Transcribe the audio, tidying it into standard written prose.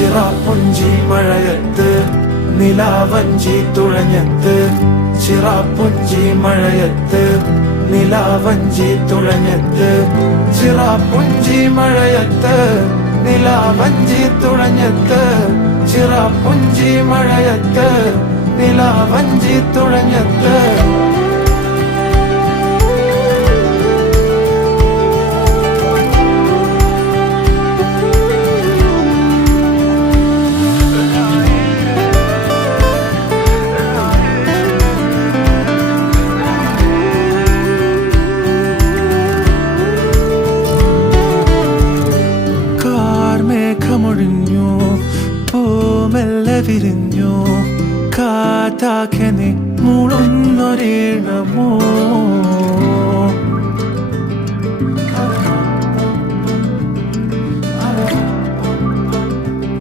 ചിറാപ്പുഞ്ചി മഴയത്ത് നിലാവഞ്ചി തുഴഞ്ഞത്ത് ചിറാപ്പുഞ്ചി മഴയത്ത് നിലാവഞ്ചി തുഴഞ്ഞത്ത് ചിറാപ്പുഞ്ചി മഴയത്ത് നിലാവഞ്ചി തുഴഞ്ഞത്ത് ചിറാപ്പുഞ്ചി മഴയത്ത് നിലാവഞ്ചി തുഴഞ്ഞത്ത് മേഘമൊഴിഞ്ഞു പൂമെല്ലെ വിരിഞ്ഞു കാറ്റാകെ നീ മൂളുന്നൊരീണമോ